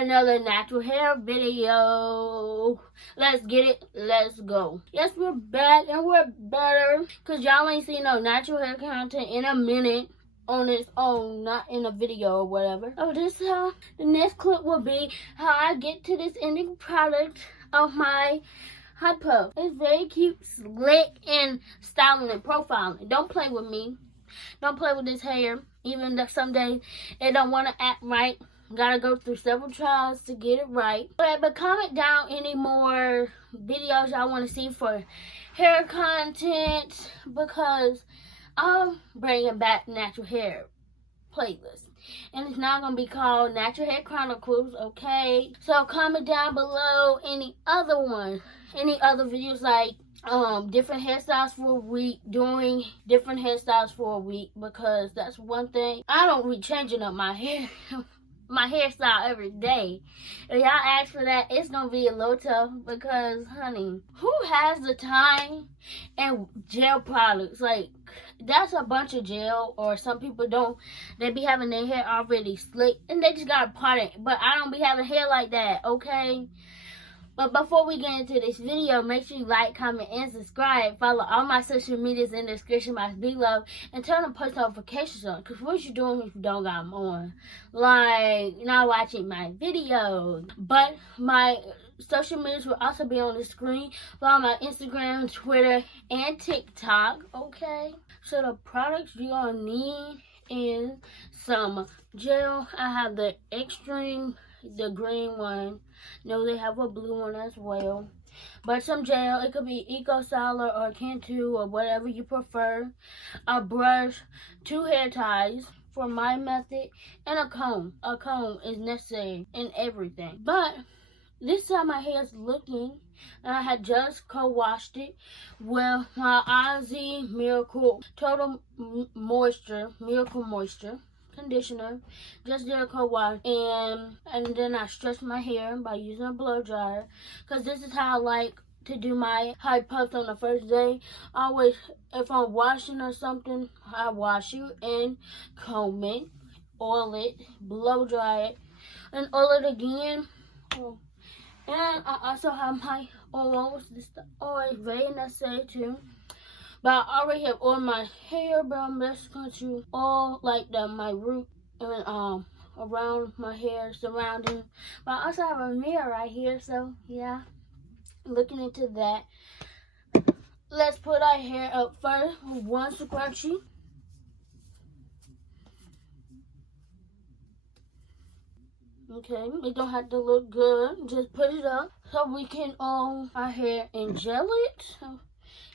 another natural hair video. Let's get it. Let's go. Yes, we're back and we're better because y'all ain't seen no natural hair content in a minute on its own, not in a video or whatever. Oh, this is how the next clip will be, how I get to this ending product of my hot puff. It's very cute, slick, and styling and profiling. Don't play with me. Don't play with this hair. Even though some days it don't want to act right. Gotta go through several trials to get it right. But comment down any more videos y'all want to see for hair content, because I'm bringing back natural hair playlist. And it's not going to be called Natural Hair Chronicles, okay? So comment down below any other ones. Any other videos like different hairstyles for a week, doing different hairstyles for a week, because that's one thing. I don't be changing up my hair. My hairstyle every day. If y'all ask for that, it's gonna be a little tough because, honey, who has the time and gel products? Like, that's a bunch of gel, or some people don't. They be having their hair already slick and they just got a part it. But I don't be having hair like that, okay? But before we get into this video, make sure you like, comment, and subscribe. Follow all my social medias in the description box below. And turn the post notifications on. Because what you doing if you don't got them on? Like, not watching my videos. But my social medias will also be on the screen. Follow my Instagram, Twitter, and TikTok. Okay? So the products you're going to need is some gel. I have the Extreme, the green one. No, they have a blue one as well. But some gel, it could be Eco Styler or Cantu or whatever you prefer. A brush, 2 hair ties for my method, and a comb. A comb is necessary in everything. But this is how my hair is looking, and I had just co-washed it with my Aussie Miracle Total Moisture, Miracle Moisture conditioner. Just did a co-wash, and then I stretched my hair by using a blow dryer, because this is how I like to do my high puffs on the first day. Always, if I'm washing or something, I wash it and comb it, oil it, blow dry it, and oil it again. And I also have my oils. This oil is very necessary too. But I already have oiled my hair, but I'm just going to oil like my root and around my hair, surrounding. But I also have a mirror right here, so yeah, looking into that. Let's put our hair up first with one scrunchie. Okay, it don't have to look good. Just put it up so we can oil our hair and gel it. So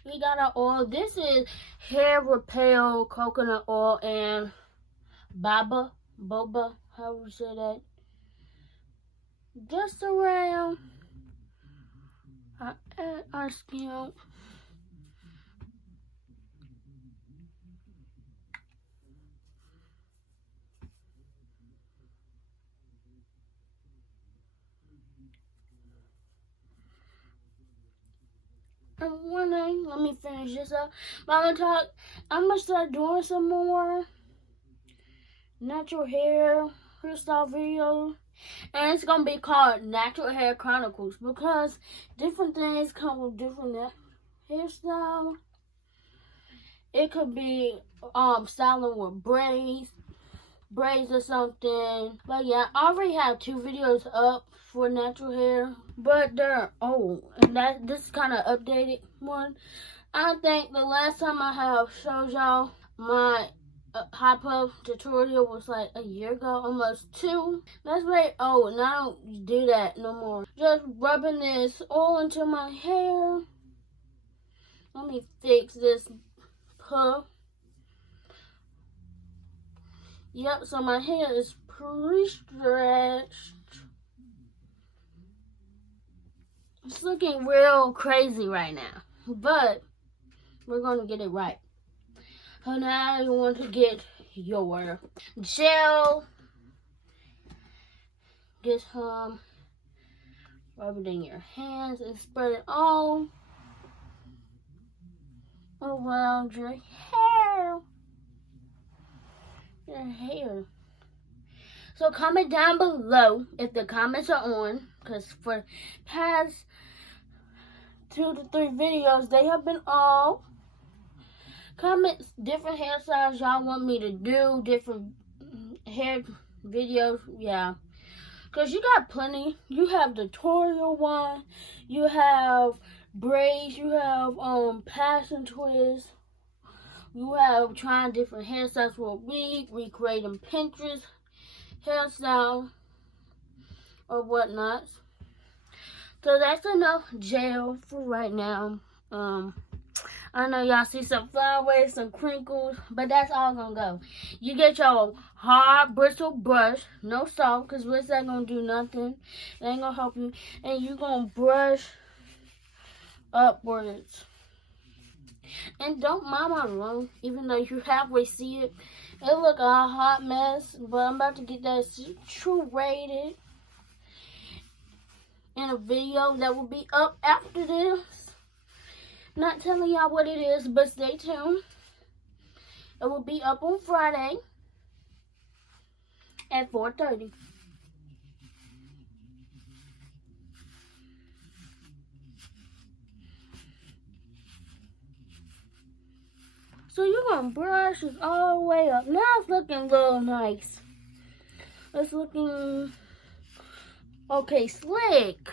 we got our oil. This is Hair Repel Coconut Oil and boba, how would you say that? Just around our skin. And one thing, let me finish this up. I'm gonna start doing some more natural hairstyle videos. And it's gonna be called Natural Hair Chronicles, because different things come with different hairstyle. It could be styling with braids or something. But yeah, I already have 2 videos up for natural hair, but they're old, and this is kind of updated one. I think the last time I have showed y'all my hot puff tutorial was like a year ago, almost 2. That's very old, and I don't do that no more. Just rubbing this oil into my hair. Let me fix this puff. Yep, so my hair is pre-stretched. It's looking real crazy right now, but we're going to get it right. So now you want to get your gel. Get some, rub it in your hands and spread it all around your hair. So comment down below if the comments are on, because for past 2 to 3 videos, they have been all. Comment different hairstyles y'all want me to do, different hair videos, yeah. Because you got plenty. You have tutorial one, you have braids, you have passion twists, you have trying different hairstyles for a week, recreating Pinterest hairstyle or whatnot. So that's enough gel for right now. I know y'all see some flyaways, some crinkles, but that's all gonna go. You get your hard bristle brush, no soft, because what's that gonna do? Nothing. It ain't gonna help you. And you gonna brush upwards. And don't mind my room, even though you halfway see it. It look a hot mess, but I'm about to get that situated in a video that will be up after this. Not telling y'all what it is, but stay tuned. It will be up on Friday at 4:30. So you're going to brush this all the way up. Now it's looking real nice. It's looking, okay, slick.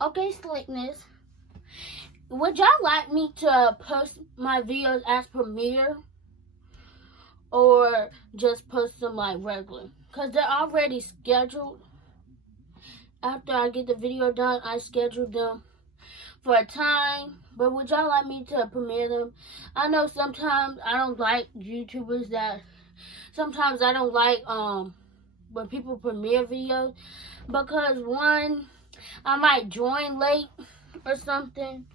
Okay, slickness. Would y'all like me to post my videos as premiere or just post them like regular? Because they're already scheduled. After I get the video done, I schedule them for a time. But would y'all like me to premiere them? I know sometimes I don't like YouTubers that, sometimes I don't like when people premiere videos. Because one, I might join late or something.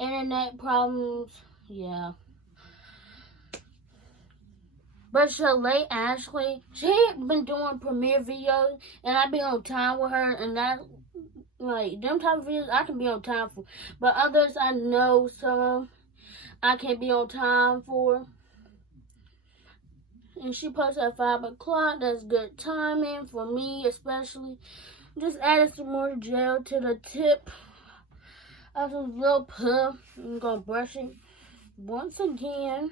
Internet problems, yeah. But Shalay Ashley, she ain't been doing premiere videos, and I be on time with her, and that, like, them type of videos I can be on time for. But others I know some I can't be on time for. And she posts at 5 o'clock. That's good timing for me, especially. Just added some more gel to the tip. I just a little puff. I'm gonna brush it once again.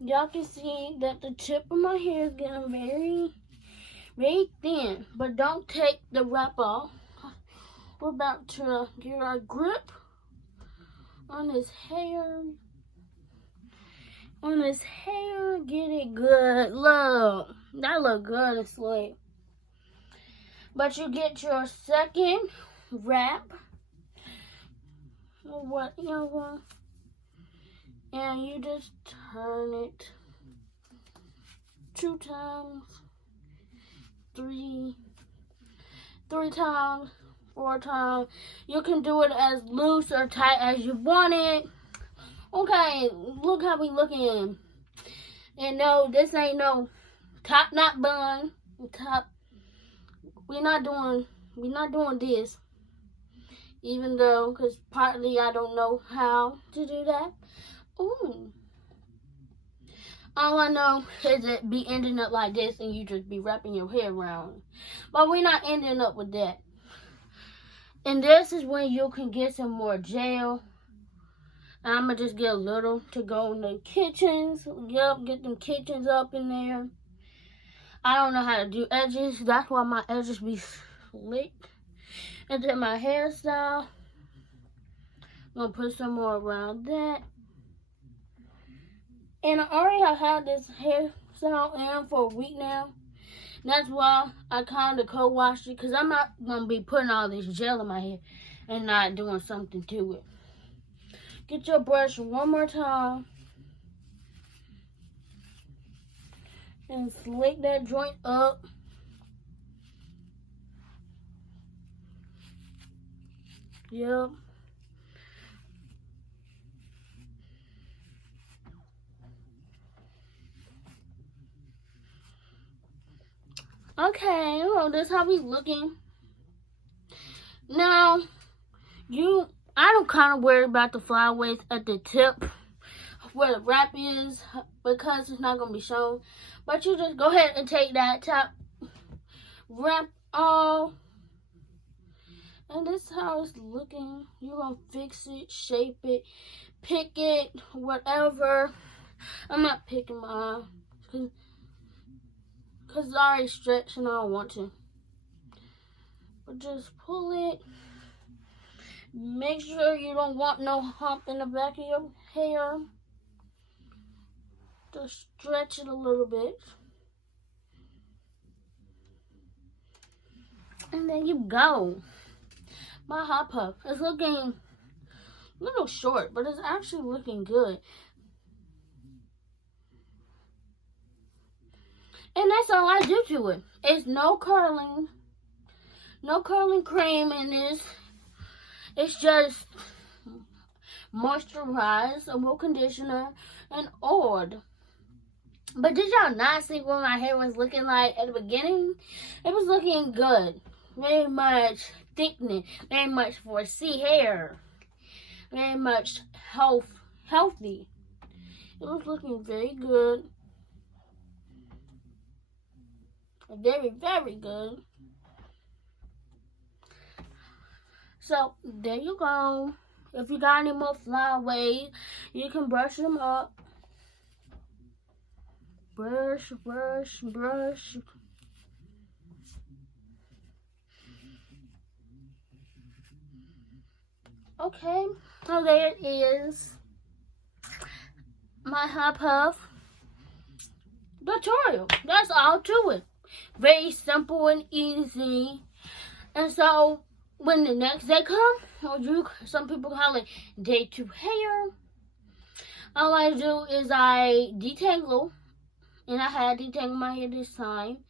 Y'all can see that the tip of my hair is getting very, very thin. But don't take the wrap off. We're about to get our grip on this hair. On this hair, get it good. Look, that look good and slick. But you get your second wrap, or whatever, and you just turn it 2 times, 3 times, 4 times. You can do it as loose or tight as you want it. Okay, look how we looking. And no, this ain't no top knot bun. Top. We're not doing this, even though, because partly I don't know how to do that. Ooh. All I know is it be ending up like this and you just be wrapping your hair around. But we're not ending up with that. And this is when you can get some more gel. I'm going to just get a little to go in the kitchens. Yup, get them kitchens up in there. I don't know how to do edges. That's why my edges be slick. And then my hairstyle, I'm going to put some more around that. And I already have had this hairstyle in for a week now. That's why I kind of co-washed it. Because I'm not going to be putting all this gel in my hair and not doing something to it. Get your brush one more time. And slick that joint up. Yep. Okay, well, this how we looking. Now, I don't kind of worry about the flyaways at the tip where the wrap is because it's not going to be shown. But you just go ahead and take that top wrap off. And this is how it's looking. You're going to fix it, shape it, pick it, whatever. I'm not picking mine because it's already stretched and I don't want to. But just pull it. Make sure you don't want no hump in the back of your hair. Just stretch it a little bit. And then you go. My hot puff is looking a little short, but it's actually looking good. And that's all I do to it. It's no curling cream in this. It's just moisturize, a little conditioner, and oil. But did y'all not see what my hair was looking like at the beginning? It was looking good. Very much thickening. Very much 4C hair. Very much healthy. It was looking very good. Very, very good. So, there you go. If you got any more flyaways, you can brush them up. Brush, brush, brush. Okay, so there it is. My hot puff tutorial. That's all to it. Very simple and easy. And so when the next day comes, or some people call it day 2 hair, all I do is I detangle, and I had detangled my hair this time.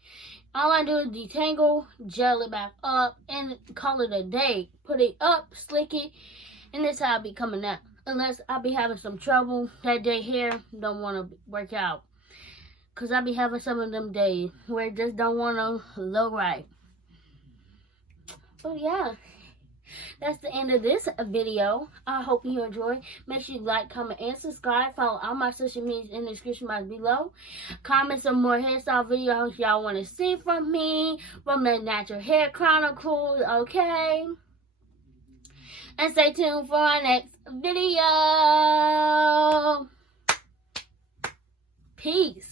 All I do is detangle, gel it back up, and call it a day. Put it up, slick it, and that's how I be coming out. Unless I be having some trouble that day hair don't want to work out. Because I be having some of them days where it just don't want to look right. But yeah, that's the end of this video. I hope you enjoyed. Make sure you like, comment, and subscribe. Follow all my social medias in the description box below. Comment some more hairstyle videos y'all want to see from me. From the Natural Hair Chronicles, okay? And stay tuned for our next video. Peace.